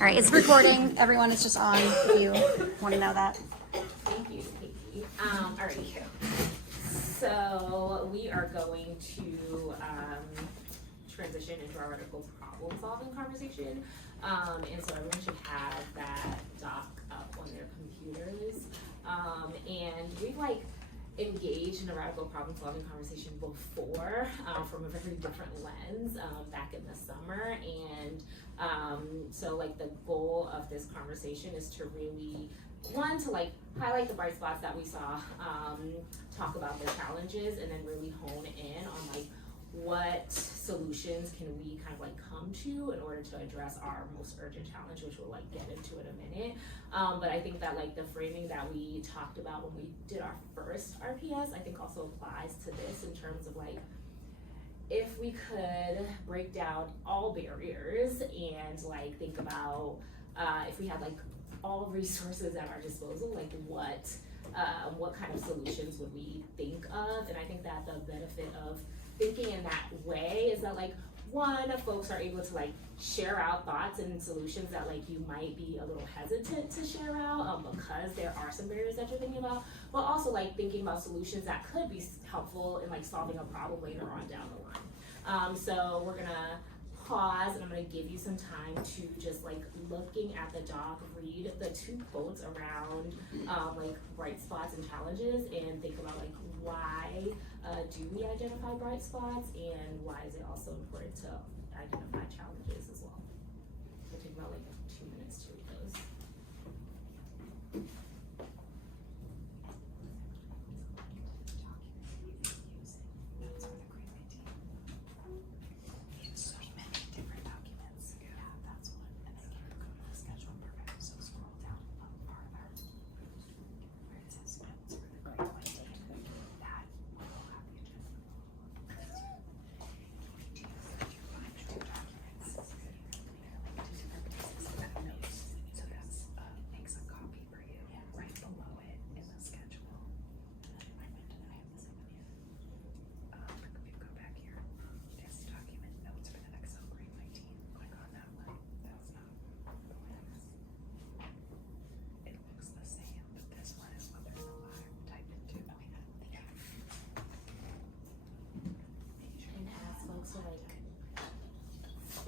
All right, it's recording. Everyone, it's just on if you want to know that. Thank you, Katie. All right, so we are going to transition into our radical problem solving conversation. And so everyone should have that doc up on their computers. And we've engaged in a radical problem solving conversation before from a very different lens back in the summer. And so the goal of this conversation is to really, one, to highlight the bright spots that we saw, talk about the challenges, and then really hone in on what solutions can we kind of come to in order to address our most urgent challenge, which we'll get into in a minute. But I think that the framing that we talked about when we did our first RPS, I think also applies to this in terms of if we could break down all barriers and think about if we had all resources at our disposal, what kind of solutions would we think of? And I think that the benefit of thinking in that way is that one, folks are able to share out thoughts and solutions that you might be a little hesitant to share out because there are some barriers that you're thinking about, but also thinking about solutions that could be helpful in solving a problem later on down the line. So we're gonna pause and I'm gonna give you some time to just looking at the doc, read the two quotes around bright spots and challenges, and think about why do we identify bright spots, and why is it also important to identify challenges as well. We'll take about 2 minutes to read those.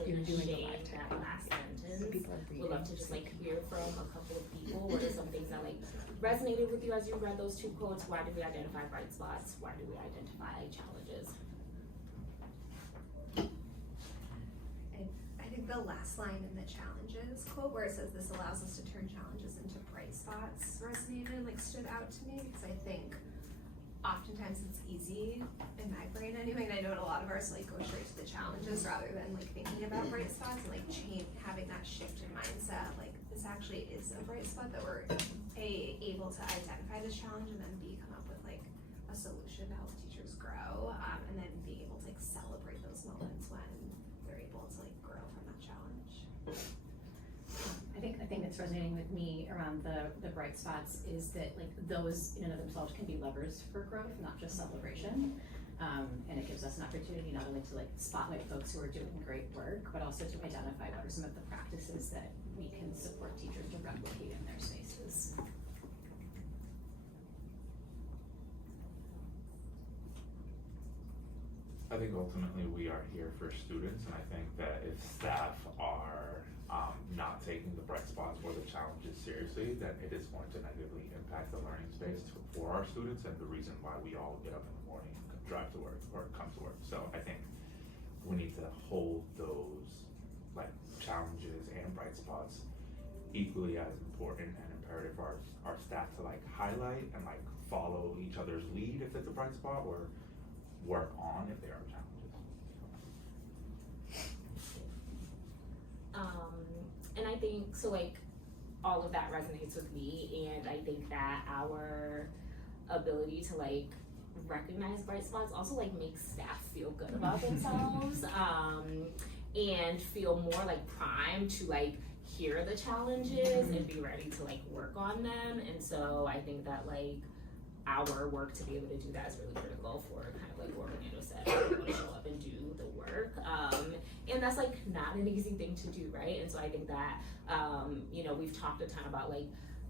You're doing a live that last sentence. We'd love to just hear from a couple of people. What are some things that resonated with you as you read those two quotes? Why did we identify bright spots? Why do we identify challenges? I think the last line in the challenges quote, where it says this allows us to turn challenges into bright spots, resonated, stood out to me, because I think oftentimes it's easy in my brain anyway, and I know a lot of ours go straight to the challenges rather than thinking about bright spots, and having that shift in mindset, this actually is a bright spot that we're able to identify this challenge, and then come up with a solution to help teachers grow, and then being able to celebrate those moments when they're able to grow from that challenge. I think the thing that's resonating with me around the bright spots is that those in and of themselves can be levers for growth, not just celebration. And it gives us an opportunity not only to spotlight folks who are doing great work, but also to identify what are some of the practices that we can support teachers to replicate in their spaces. I think ultimately we are here for students, and I think that if staff are not taking the bright spots or the challenges seriously, then it is going to negatively impact the learning space for our students and the reason why we all get up in the morning and drive to work or come to work. So I think we need to hold those challenges and bright spots equally as important and imperative for our staff to highlight and follow each other's lead if it's a bright spot, or work on if there are challenges. And I think so all of that resonates with me, and I think that our ability to recognize bright spots also makes staff feel good about themselves, and feel more primed to hear the challenges and be ready to work on them. And so I think that our work to be able to do that is really critical for kind of like what Orlando said, we want to show up and do the work. And that's like not an easy thing to do, right? And so I think that, you know, we've talked a ton about like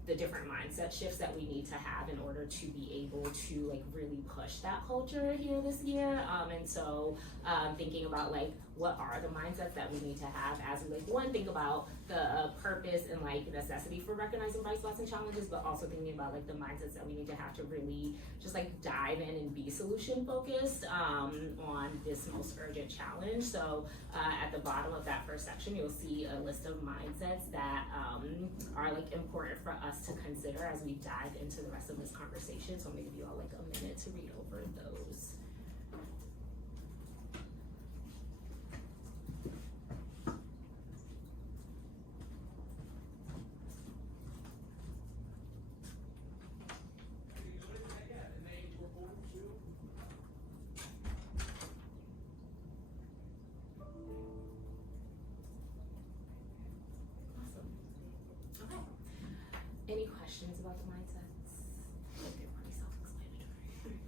the different mindset shifts that we need to have in order to be able to like really push that culture here this year. And so thinking about like what are the mindsets that we need to have as we like one, think about the purpose and like necessity for recognizing bright spots and challenges, but also thinking about like the mindsets that we need to have to really just like dive in and be solution focused on this most urgent challenge. So at the bottom of that first section, you'll see a list of mindsets that are like important for us to consider as we dive into the rest of this conversation. So I'm gonna give you all like a minute to read over those. Any questions about the mindsets? They're pretty self-explanatory.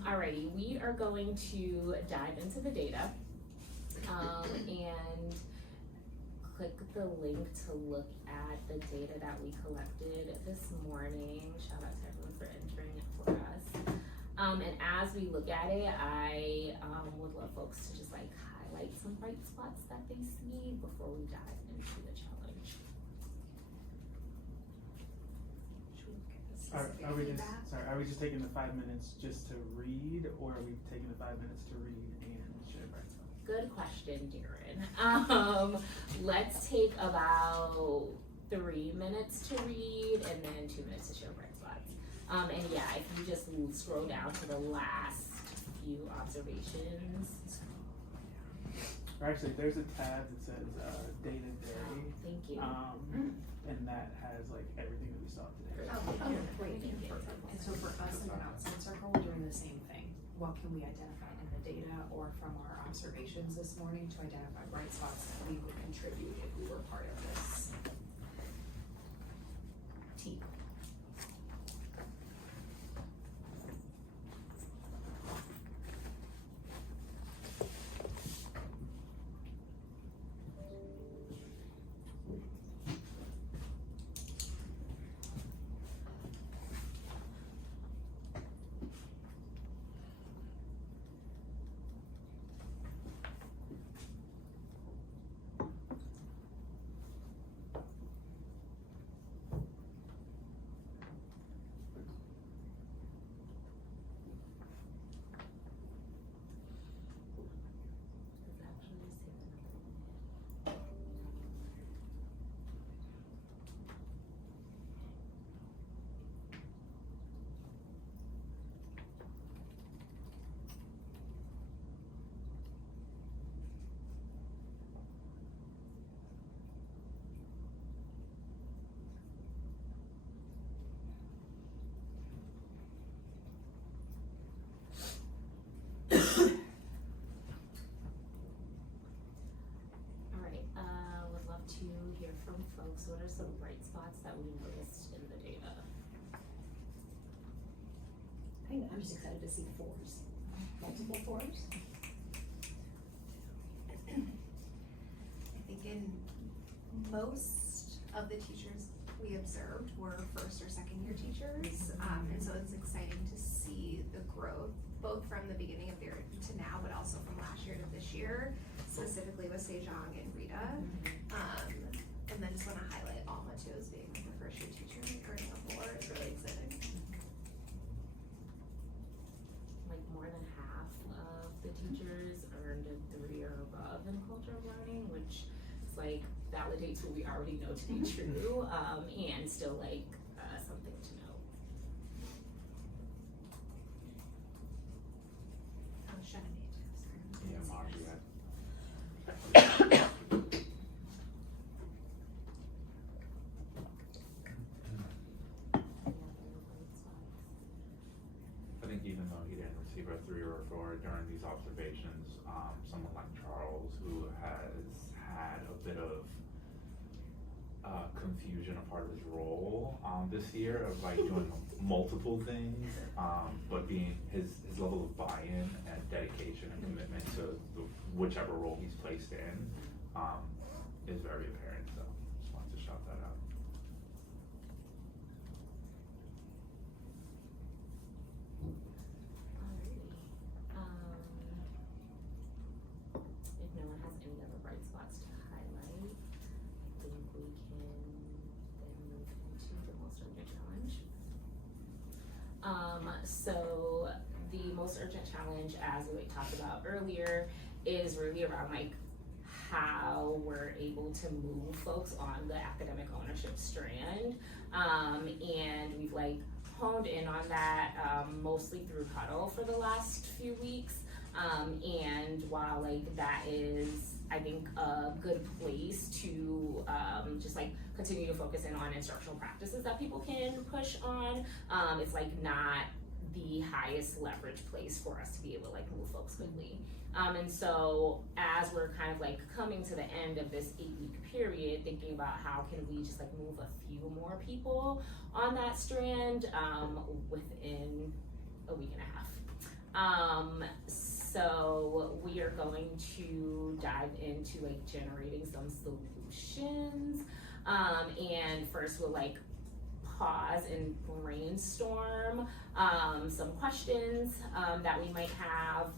Alrighty, we are going to dive into the data and click the link to look at the data that we collected this morning. Shout out to everyone for entering it for us. And as we look at it, I would love folks to just like highlight some bright spots that they see before we dive into the challenge. Are we just taking the 5 minutes just to read, or are we taking the 5 minutes to read and share bright spots? Good question, Darren. Let's take about 3 minutes to read and then 2 minutes to share bright spots. And yeah, if you just scroll down to the last few observations. Or actually, there's a tab that says data day. Thank you. And that has like everything that we saw today. Great. And so for us in our outside circle, we're doing the same thing. What can we identify in the data or from our observations this morning to identify bright spots that we would contribute if we were part of this team? To hear from folks, what are some bright spots that we noticed in the data? I think I'm just excited to see fours, multiple fours. I think in most of the teachers we observed were first or second year teachers. And so it's exciting to see the growth, both from the beginning of the year to now, but also from last year to this year, specifically with Sejong and Rita. And then just want to highlight Alma too as being like the first year teacher earning a 4. It's really exciting. Like more than half of the teachers earned a 3 or above in culture of learning, which is like validates what we already know to be true, and still like something to know. Oh, Shannon, sorry. Yeah, Margie, I think even though he didn't receive a 3 or a 4 during these observations, someone like Charles, who has had a bit of confusion a part of his role this year of like doing multiple things, but being his level of buy-in and dedication and commitment to whichever role he's placed in is very apparent. So just wanted to shout that out. Alrighty. If no one has any other bright spots to highlight, I think we can then move into the most urgent challenge. So the most urgent challenge, as we talked about earlier, is really around like how we're able to move folks on the academic ownership strand. And we've like honed in on that mostly through Huddle for the last few weeks. And while like that is, I think, a good place to just like continue to focus in on instructional practices that people can push on, it's like not the highest leverage place for us to be able to like move folks quickly. And so as we're kind of like coming to the end of this 8-week period, thinking about how can we just like move a few more people on that strand within a week and a half. So we are going to dive into like generating some solutions. And first we'll like pause and brainstorm some questions that we might have,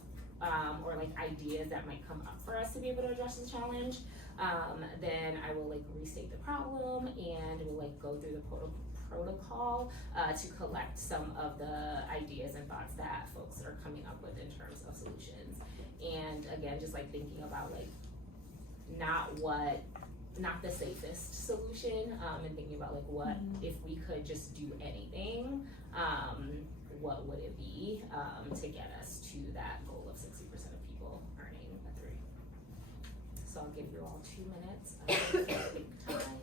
or like ideas that might come up for us to be able to address the challenge. Then I will like restate the problem and we'll like go through the protocol to collect some of the ideas and thoughts that folks are coming up with in terms of solutions. And again, just like thinking about like not the safest solution, and thinking about like what if we could just do anything, what would it be to get us to that goal of 60% of people earning a 3. So I'll give you all 2 minutes of think time.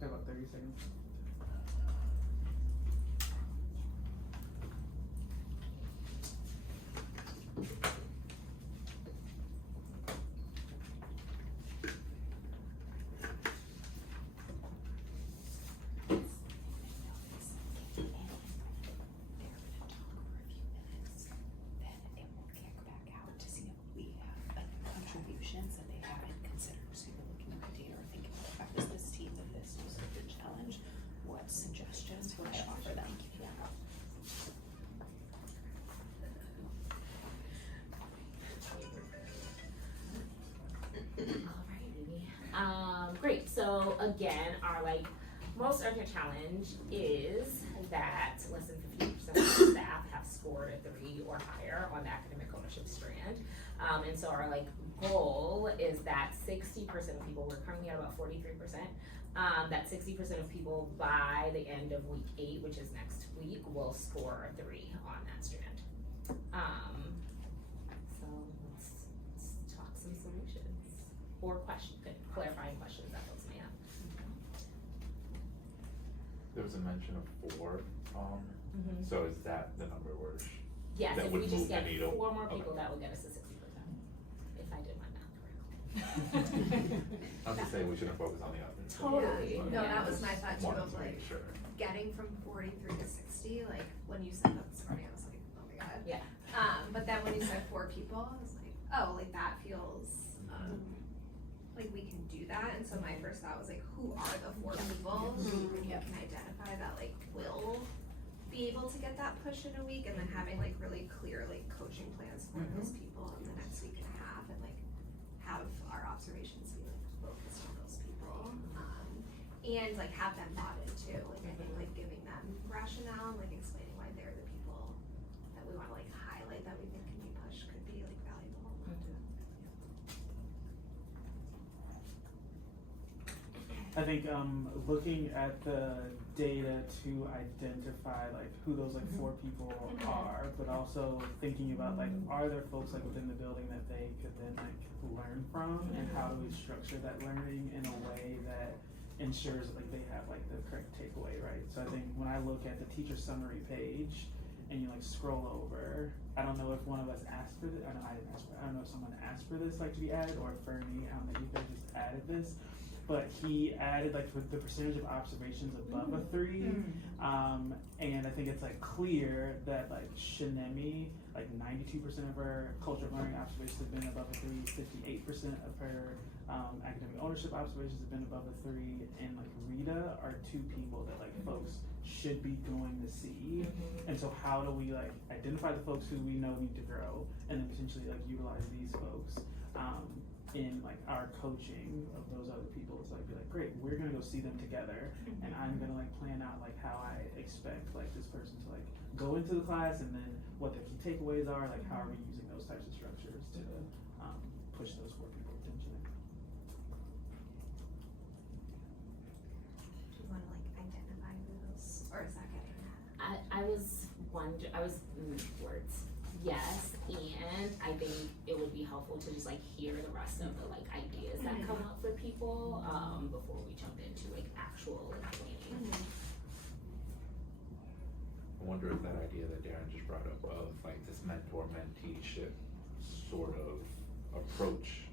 Got about 30 seconds. Contributions that they haven't considered. So you're looking at the data or thinking, how does this team with this was a good challenge? What suggestions would I offer them? Yeah. Alrighty. Great. So again, our like most urgent challenge is that less than 50% of the staff have scored a 3 or higher on the academic ownership strand. And so our like goal is that 60% of people, we're currently at about 43%, that 60% of people by the end of week 8, which is next week, will score a 3 on that strand. So let's talk some solutions or clarifying questions that folks may have. There was a mention of 4, so is that the number we're Yes, that if would we move just the get needle? 4 more people, Okay. that would get us to 60%, if I did my math correctly. Not to say we shouldn't focus on the others. Totally. Yeah. No, Yeah. that was my thought too, Wanted of to make like, sure. getting from 43 to 60, like, when you said that this morning, I was like, oh my god. Yeah. But then when you said 4 people, I was like, oh, like that feels, like we can do that, and so my first thought was like, who are the 4 people who you can identify that like will be able to get that push in a week, and then having like really clear like coaching plans for those people in the next week and a half, and like have our observations be like focused on those people, and like have them bought in too, like I think like giving them rationale, like explaining why they're the people that we wanna like highlight that we think can be pushed could be like valuable. I think looking at the data to identify like who those like 4 people are, but also thinking about like are there folks like within the building that they could then like learn from, and how do we structure that learning in a way that ensures that like they have like the correct takeaway, right? So I think when I look at the teacher summary page and you like scroll over, I don't know if one of us asked for this, I didn't ask for it, I don't know if someone asked for this like to be added, or if Fernie, I don't know if you guys just added this, but he added like the percentage of observations above a 3, and I think it's like clear that like Shinemi, like 92% of her culture of learning observations have been above a 3, 58% of her academic ownership observations have been above a 3, and like Rita are 2 people that like folks should be going to see. And so how do we like identify the folks who we know need to grow, and then potentially like utilize these folks in like our coaching of those other people? It's like be like, great, we're gonna go see them together, and I'm gonna like plan out like how I expect like this person to like go into the class, and then what the key takeaways are, like how are we using those types of structures to push those 4 people potentially. Do you wanna like identify who those, or is that getting that? I was words. Yes, and I think it would be helpful to just like hear the rest of the like ideas that come up for people before we jump into like actual like planning. I wonder if that idea that Darren just brought up of like this mentor-menteeship sort of approach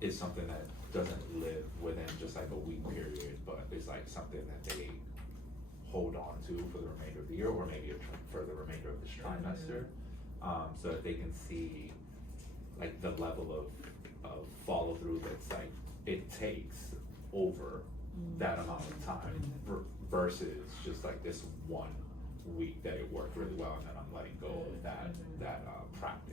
is something that doesn't live within just like a week period, but is like something that they hold on to for the remainder of the year, or maybe for the remainder of this trimester, so that they can see like the level of follow through that's like it takes over that amount of time versus just like this 1 week that it worked really well, and then I'm letting go of that practice.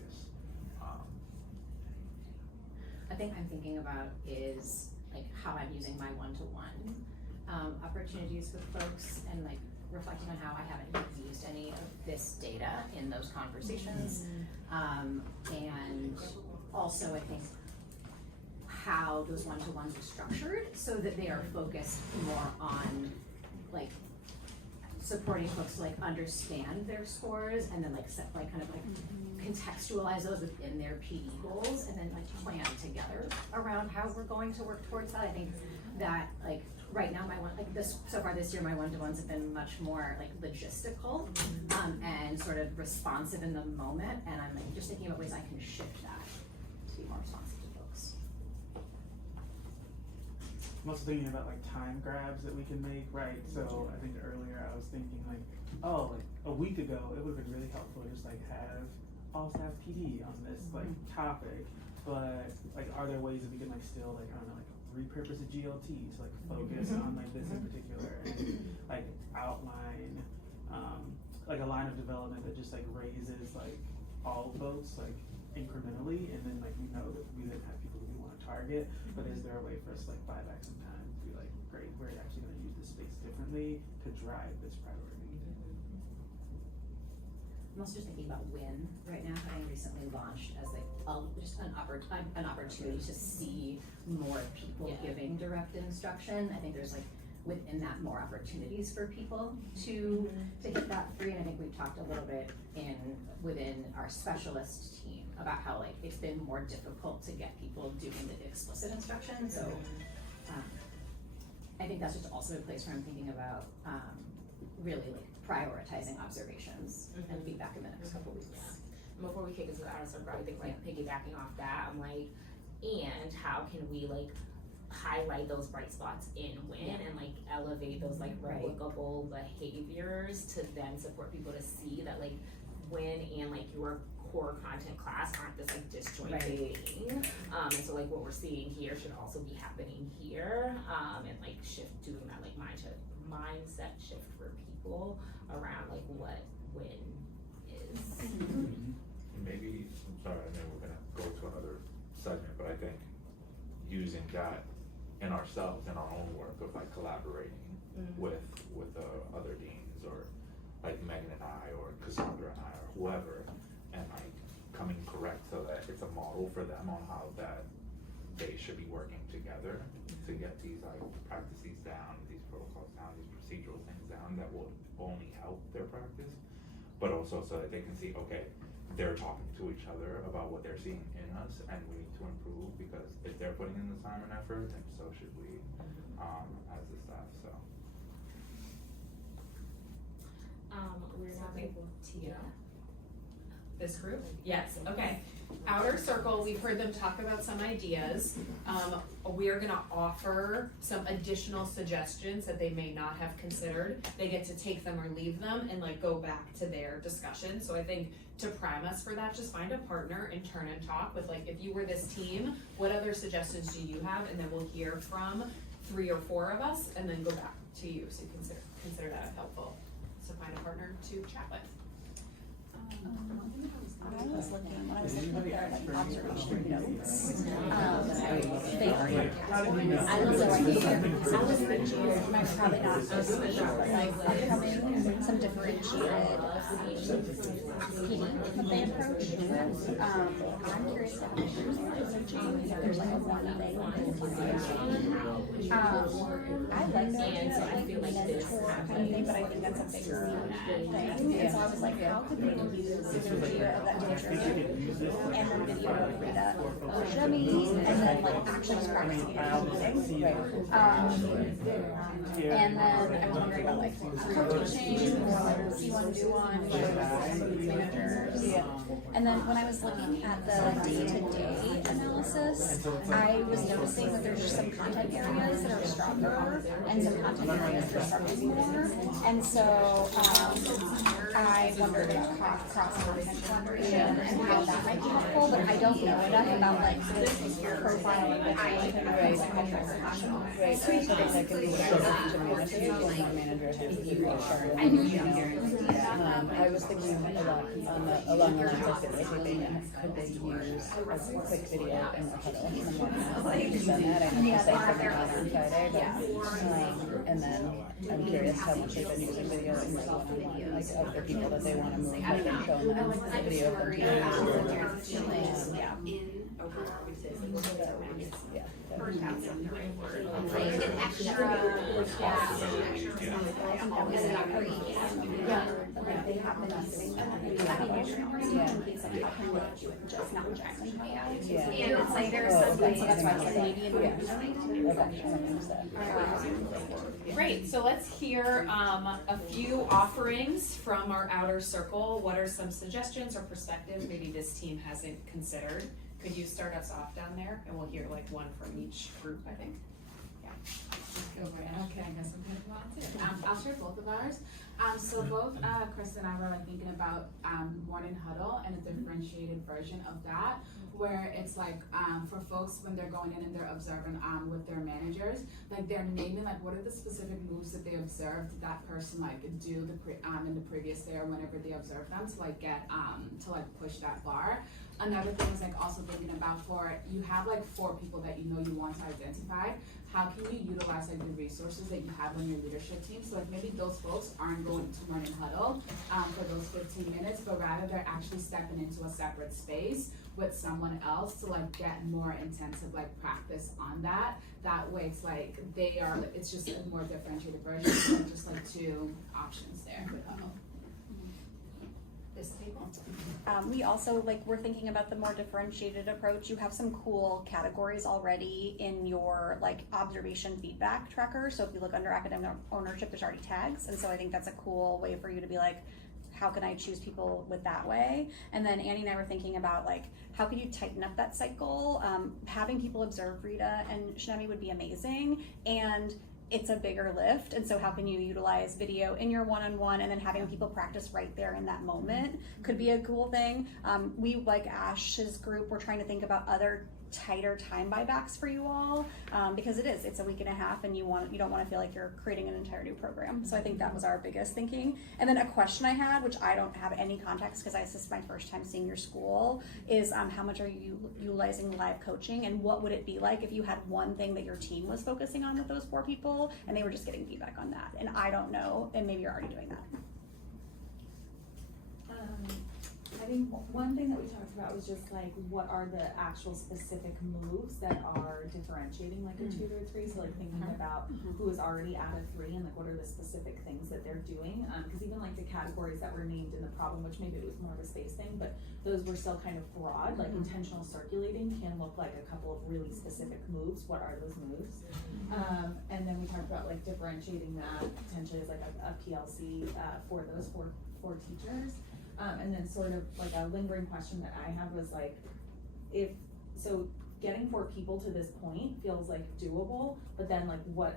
I think I'm thinking about is like how I'm using my one-to-one opportunities with folks, and like reflecting on how I haven't used any of this data in those conversations, and also I think how those one-to-ones are structured so that they are focused more on like supporting folks to like understand their scores, and then like set like kind of like contextualize those within their PD goals, and then like plan together around how we're going to work towards that. I think that like right now so far this year my one-to-ones have been much more like logistical and sort of responsive in the moment, and I'm like just thinking about ways I can shift that to be more responsive to folks. I'm also thinking about like time grabs that we can make, right? So I think earlier I was thinking like, oh, like a week ago it would have been really helpful to just like have all staff PD on this like topic, but like are there ways that we can like still like, I don't know, like repurpose a GLT to like focus on like this in particular, and like outline like a line of development that just like raises like all votes like incrementally, and then like we know that we didn't have people that we want to target, but is there a way for us to like buy back some time to be like, great, we're actually going to use this space differently to drive this priority? I'm also just thinking about WIN right now, having recently launched as like just an opportunity to see more people giving direct instruction. I think there's like within that more opportunities for people to hit that 3, and I think we've talked a little bit within our specialist team about how like it's been more difficult to get people doing the explicit instruction. So I think that's just also a place where I'm thinking about really like prioritizing observations and Mhm. feedback in the next couple weeks. Before we kick into the outer circle, I think like piggybacking off that, I'm like, and how can we like highlight those bright spots in win and like elevate those like replicable behaviors to then support people to see that like win and like your core content class aren't this like disjointed thing. And so like what we're seeing here should also be happening here, and like doing that like mindset shift for people around like what win is. Maybe, I'm sorry, I know we're gonna go to another segment, but I think using that in ourselves, in our own work of like collaborating with other deans, or like Megan and I, or Cassandra and I, or whoever, and like coming correct so that it's a model for them on how that they should be working together to get these like practices down, these protocols down, these procedural things down that will only help their practice, but also so that they can see, okay, they're talking to each other about what they're seeing in us, and we need to improve, because if they're putting in the time and effort, then so should we, as the staff, so. We're not able Tia. This group? Yes, okay. Outer circle, we've heard them talk about some ideas. We are gonna offer some additional suggestions that they may not have considered. They get to take them or leave them and like go back to their discussion. So I think to prime us for that, just find a partner and turn and talk with like, if you were this team, what other suggestions do you have? And then we'll hear from 3 or 4 of us and then go back to you. So consider that helpful. So find a partner to chat with. I was looking at their like observation notes. They are. I was thinking, might probably not this week, but like upcoming, some differentiated PD that they approach with. I'm curious if there's like a one thing. I like the idea of like mentor kind of thing, but I think that's a bigger thing. And so I was like, how could they use the video of that teacher and then video of that dummy, and then like actually just practicing it in meeting. And then I was wondering about like co-teaching or see one do one for managers. And then when I was looking at the day-to-day analysis, I was noticing that there's just some content areas that are stronger and some content areas that are struggling more. And so I wondered about cross-content collaboration and how that might be helpful, but I don't know enough about like profiling the content areas and metrics and national. Right, so I think that could be better to manage, because my manager has to be reassured, you know. I was thinking a lot along the lines of videotaping, and could they use a quick video in the huddle in the morning? I've done that, I know say something on Friday, but, and then I'm curious how much they've been using video in like one-on-one, like of the people that they want to move, like and show them the video of them. And it's like there's some ways, that's why I said maybe Great, so let's hear a few offerings from our outer circle. What are some suggestions or perspectives maybe this team hasn't considered? Could you start us off down there, and we'll hear like one from each group, I think. Okay, I guess I'm gonna volunteer. I'll share both of ours. So both Chris and I were like thinking about morning huddle and a differentiated version of that, where it's like for folks when they're going in and they're observing with their managers, like they're naming like what are the specific moves that they observed that person like do in the previous day or whenever they observed them to like get to like push that bar. Another thing is like also thinking about for you have like 4 people that you know you want to identify. How can you utilize like the resources that you have on your leadership team? So like maybe those folks aren't going to morning huddle for those 15 minutes, but rather they're actually stepping into a separate space with someone else to like get more intensive like practice on that. That way it's like it's just a more differentiated version, so just like 2 options there with huddle. This table? We also, like, we're thinking about the more differentiated approach. You have some cool categories already in your, like, observation feedback tracker. So if you look under academic ownership, there's already tags. And so I think that's a cool way for you to be like, how can I choose people with that way? And then Annie and I were thinking about, like, how could you tighten up that cycle? Having people observe Rita and Shinemi would be amazing. And it's a bigger lift, and so how can you utilize video in your one-on-one, and then having people practice right there in that moment could be a cool thing. We, like Ash's group, we're trying to think about other tighter time buybacks for you all, because it's a week and a half, and you don't want to feel like you're creating an entire new program. So I think that was our biggest thinking. And then a question I had, which I don't have any context because this is my first time seeing your school, is how much are you utilizing live coaching, and what would it be like if you had one thing that your team was focusing on with those 4 people and they were just getting feedback on that? And I don't know, and maybe you're already doing that. I think one thing that we talked about was just like, what are the actual specific moves that are differentiating like a 2 to a 3? So like thinking about who is already at a 3 and like what are the specific things that they're doing. Cause even like the categories that were named in the problem, which maybe it was more of a space thing, but those were still kind of broad, like intentional circulating can look like a couple of really specific moves. What are those moves? And then we talked about like differentiating that potentially as like a PLC for those four teachers. And then sort of like a lingering question that I had was like, getting 4 people to this point feels like doable, but then like what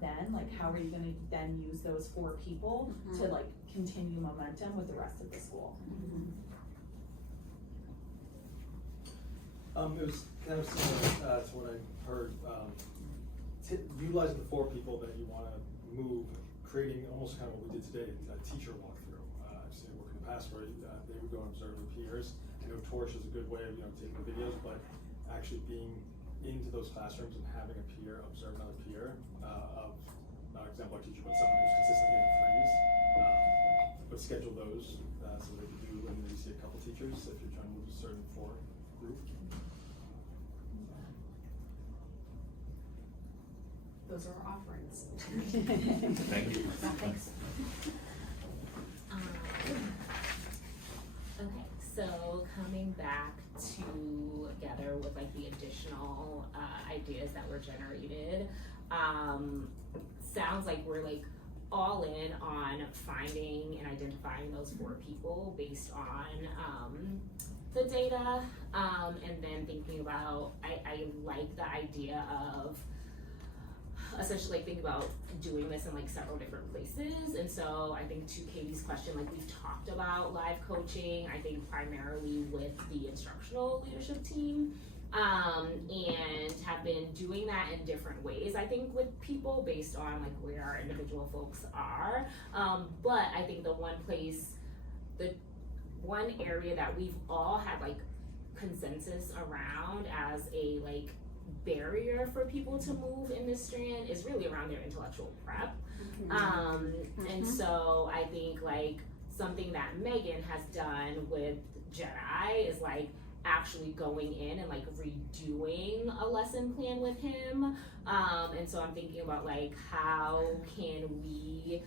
then? Like how are you gonna then use those 4 people to like continue momentum with the rest of the school? It was kind of similar to what I heard. Utilizing the 4 people that you wanna move, creating almost kind of what we did today, a teacher walkthrough. I've seen it work in the past where they would go and observe their peers. I know Torch is a good way of taking the videos, but actually being into those classrooms and having a peer observe another peer of not an exemplar teacher, but someone who's consistently getting 3s. But schedule those so that you do and maybe see a couple teachers if you're trying to move a certain 4 group. Those are our offerings. Thank you. Thanks. Okay, so coming back together with like the additional ideas that were generated, sounds like we're like all in on finding and identifying those 4 people based on the data, and then thinking about, I like the idea of essentially like think about doing this in like several different places. And so I think to Katie's question, like we've talked about live coaching, I think primarily with the instructional leadership team, and have been doing that in different ways, I think with people based on like where our individual folks are. But I think the one area that we've all had like consensus around as a like barrier for people to move in this strand is really around their intellectual prep. And so I think like something that Megan has done with Jedi is like actually going in and like redoing a lesson plan with him. And so I'm thinking about like how can we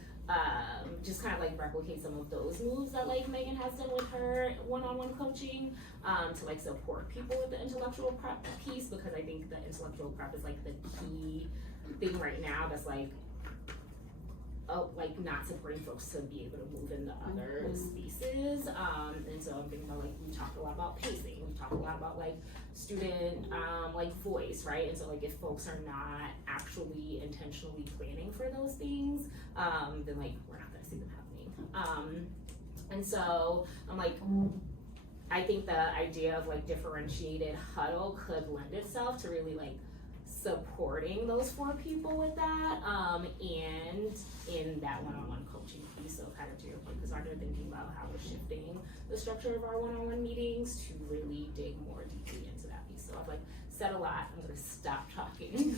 just kind of like replicate some of those moves that like Megan has done with her one-on-one coaching, to like support people with the intellectual prep piece, because I think the intellectual prep is like the key thing right now that's like not supporting folks to be able to move into other spaces. And so I'm thinking about like, we talk a lot about pacing, we talk a lot about like student like voice, right? And so like if folks are not actually intentionally planning for those things, then like we're not gonna see them happening. And so I'm like, I think the idea of like differentiated huddle could lend itself to really like supporting those 4 people with that, and in that one-on-one coaching piece. So kind of to your point, because I'm thinking about how we're shifting the structure of our one-on-one meetings to really dig more deeply into that piece. So I've like said a lot, I'm gonna stop talking.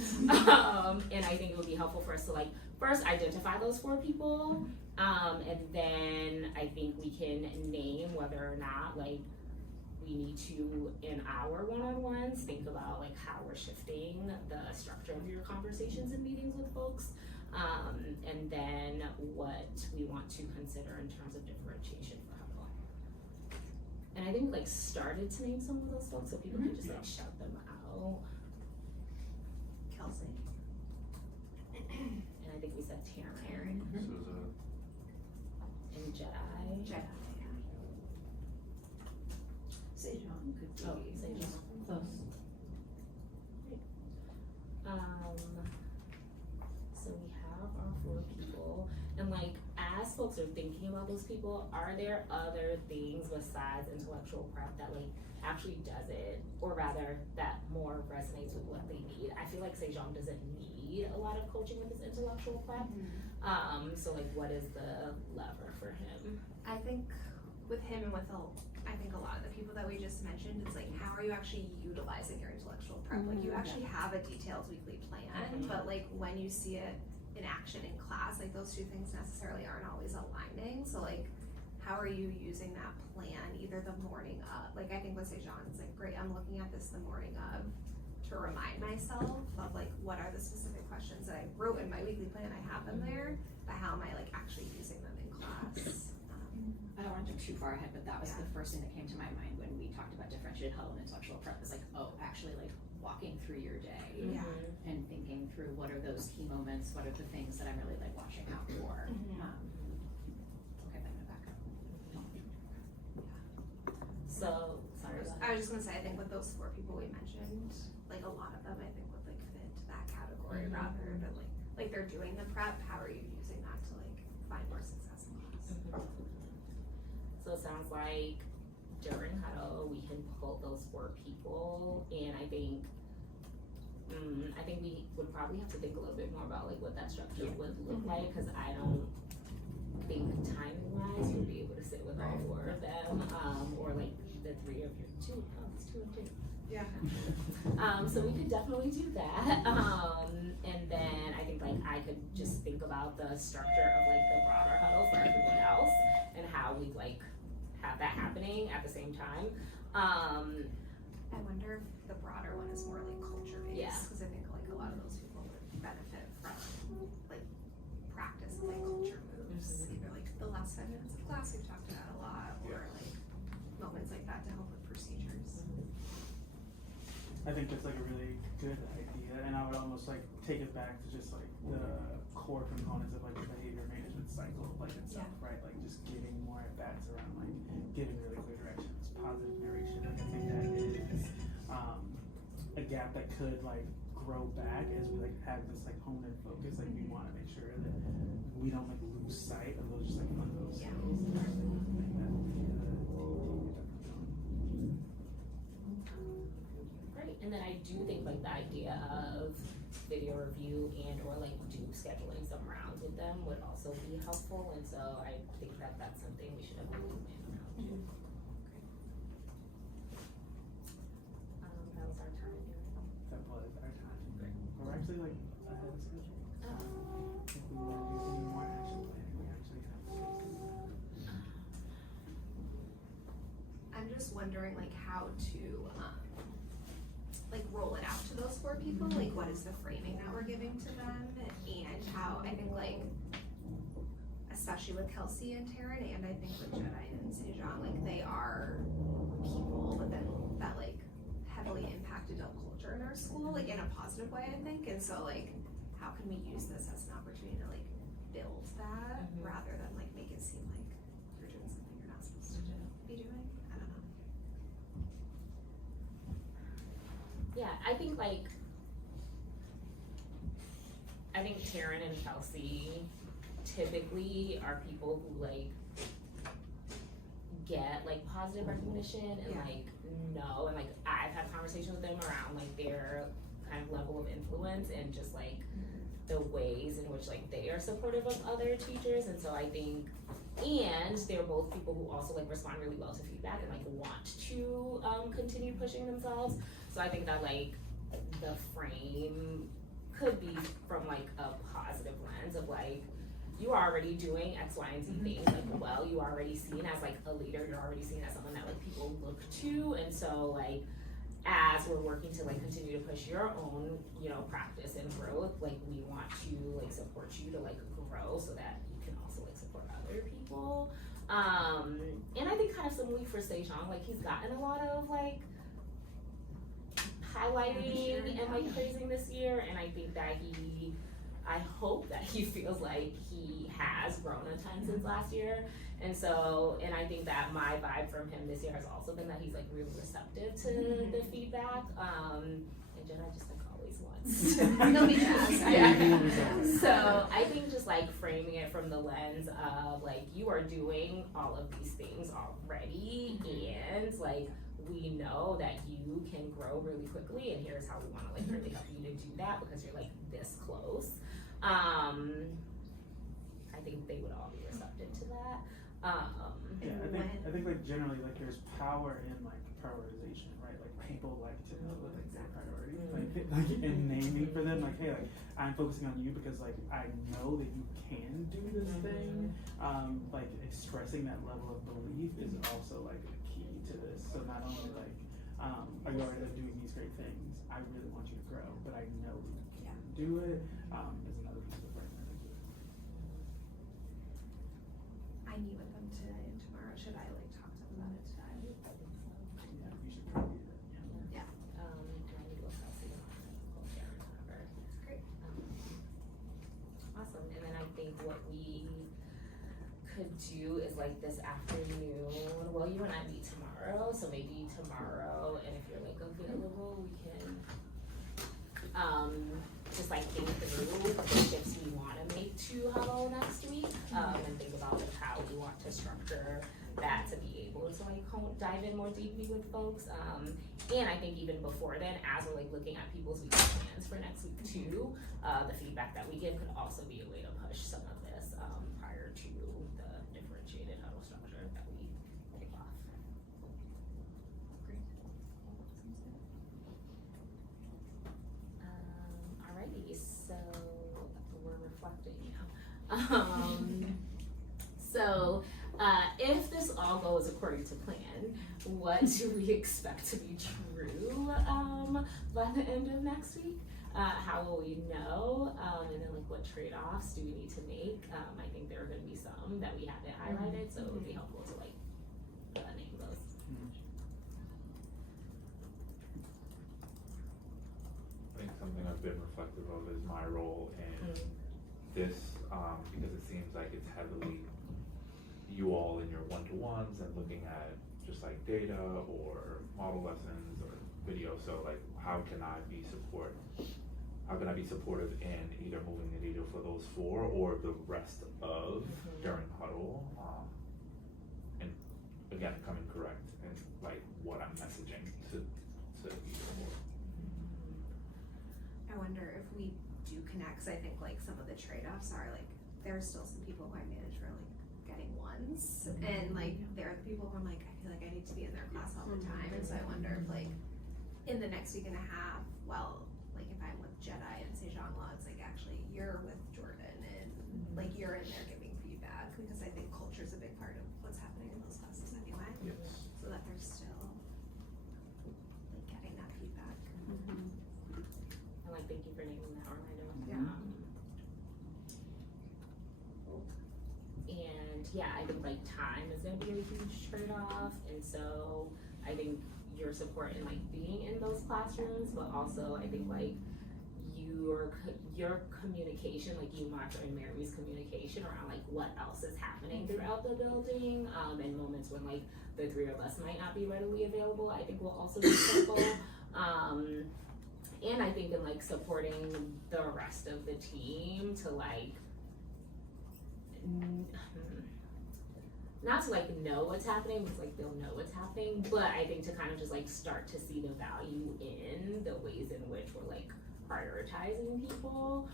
And I think it would be helpful for us to like first identify those 4 people, and then I think we can name whether or not like we need to, in our one-on-ones, think about like how we're shifting the structure of your conversations and meetings with folks, and then what we want to consider in terms of differentiation for huddle. think like started to name some of those folks so people can just like shout them out. Kelsey. And I think we said Taryn Susan. and Jedi. Jedi, Sejong could be. Oh, Sejong. Close. So we have our 4 people, and like as folks are thinking about those people, are there other things besides intellectual prep that like actually does it, or rather that more resonates with what they need? I feel like Sejong doesn't need a lot of coaching with his intellectual prep. So like what is the lever for him? I think with him and with I think a lot of the people that we just mentioned, it's like, how are you actually utilizing your intellectual prep? Like, you actually have a detailed weekly plan, but like when you see it in action in class, like those two things necessarily aren't always aligning. So like, how are you using that plan either the morning of? Like, I think with Sejong, it's like, great, I'm looking at this the morning of to remind myself of like, what are the specific questions that I wrote in my weekly plan? I have them there, but how am I like actually using them in class? I don't want to jump too far ahead, but that was the first thing that came to my mind when we talked about differentiated huddle and intellectual prep. Is like, oh, actually, like walking through your day and thinking through what are those key moments, what are the things that I'm really like watching out for. Okay, I'm gonna back up. So sorry. I was just gonna say, I think with those 4 people we mentioned, like a lot of them I think would like fit into that category rather than like they're doing the prep, how are you using that to like find more success in class? So it sounds like during huddle we can pull those 4 people, and I think we would probably have to think a little bit more about like what that structure would look like, because I don't think timing wise we'll be able to sit with all 4 of them, or like the 3 of your 2. Oh, it's 2 and 2. Yeah. So we could definitely do that. And then I think like I could just think about the structure of like the broader huddle for everyone else and how we like have that happening at the same time. I wonder if the broader one is more like culture based, because I think like a lot of those people would benefit from like practice of like culture moves, either like the last 5 minutes of class we've talked about a lot, or like moments like that to help with procedures. I think that's like a really good idea, and I would almost like take it back to just like the core components of like the behavior management cycle like itself, right? Like just getting more at bats around like giving really clear directions, positive narration. Like I think that is a gap that could like grow back as we like have this like hone and focus. Like we want to make sure that we don't like lose sight of those just like fundamental skills. And then I do think like the idea of video review and or like do scheduling some rounds with them would also be helpful, and so I think that that's something we should definitely plan around too. That was our time. That was our time. We're actually like ahead of schedule. If we want to do any more action planning, we actually have space. I'm just wondering like how to like roll it out to those 4 people, like what is the framing that we're giving to them, and how I think like especially with Kelsey and Taryn, and I think with Jedi and Sejong, like they are people within that like heavily impact adult culture in our school, like in a positive way I think, and so like how can we use this as an opportunity to like build that rather than like make it seem like you're doing something you're not supposed to be doing. I don't know. Yeah, I think Taryn and Kelsey typically are people who like get like positive recognition and like know, and like I've had conversations with them around like their kind of level of influence and just like the ways in which like they are supportive of other teachers, and so I think, and they're both people who also like respond really well to feedback and like want to continue pushing themselves. So I think that like the frame could be from like a positive lens of like you are already doing X, Y, and Z things like well, you are already seen as like a leader, you're already seen as someone that like people look to, and so like as we're working to like continue to push your own, you know, practice and growth, like we want to like support you to like grow so that you can also like support other people. And I think kind of similarly for Sejong, like he's gotten a lot of like highlighting and like praising this year, and I think that I hope that he feels like he has grown a ton since last year. And so, and I think that my vibe from him this year has also been that he's like really receptive to the feedback. And Jedi just like always wants. He'll be jazzed. Yeah. So I think just like framing it from the lens of like you are doing all of these things already, and like we know that you can grow really quickly, and here's how we want to like really help you to do that because you're like this close. I think they would all be receptive to that. Yeah, I think like generally like there's power in like prioritization, right? Like people like to know what like their priority, like in naming for them, like hey, like I'm focusing on you because like I know that you can do this thing. Like expressing that level of belief is also like a key to this. So not only like are you already like, doing these great things, I really want you to grow, but I know you can do it. Is another piece of framework. I meet with them today and tomorrow. Should I like talk to them about it today? Yeah, you should probably do that. Yeah. And I need to look else again. Great. Awesome. And then I think what we could do is like this afternoon. Well, you and I meet tomorrow, so maybe tomorrow, and if you're like available, we can just like think through the shifts we want to make to Huddle next week, and think about like how we want to structure that to be able to like dive in more deeply with folks. And I think even before then, as we're like looking at people's week plans for next week too, the feedback that we give could also be a way to push some of this prior to the differentiated Huddle structure that we kick off. Alrighty, so we're reflecting now. So if this all goes according to plan, what do we expect to be true by the end of next week? How will we know? And then like what trade-offs do we need to make? I think there are going to be some that we haven't highlighted, so it would be helpful to like name those. I think something I've been reflective of is my role in this, because it seems like it's heavily you all in your one-to-ones and looking at just like data or model lessons or video. So like how can I be supportive in either moving the needle for those four or the rest of during Huddle, and again coming correct in like what I'm messaging to either or. I wonder if we do connect, 'cause I think like some of the trade-offs are like, there are still some people who I manage for like getting ones, and like there are the people who I'm like, I feel like I need to be in their class all the time, and so I wonder if like in the next week and a half, well, like if I'm with Jedi and Sejong Law, it's like actually you're with Jordan and like you're in there giving feedback, because I think culture is a big part of what's happening in those classes anyway. Yes. So that there's still like getting that feedback. And like thank you for naming that, Orlando. Yeah. And yeah, I think like time is gonna be a huge trade-off, and so I think your support in like being in those classrooms, but also I think like your communication, like you, Martha, and Mary's communication around like what else is happening throughout the building, and moments when like the three of us might not be readily available, I think will also be critical. And I think in like supporting the rest of the team to like not to like know what's happening, because like they'll know what's happening, but I think to kind of just like start to see the value in the ways in which we're like prioritizing people,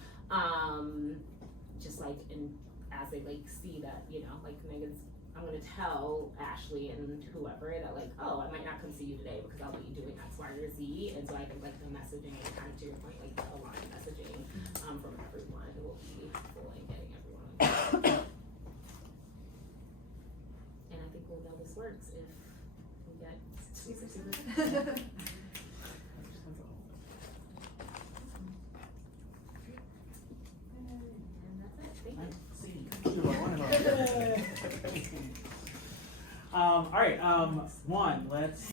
just like in as they like see that, you know, like Megan's, I'm gonna tell Ashley and whoever that like, oh, I might not come see you today because I'll be doing X, Y, or Z, and so I think like the messaging is kind of to your point, like the aligned messaging from everyone will be helpful in getting everyone. And I think we'll know this works if we get super. And that's it. Thank you. Nice. See you. All right, one, let's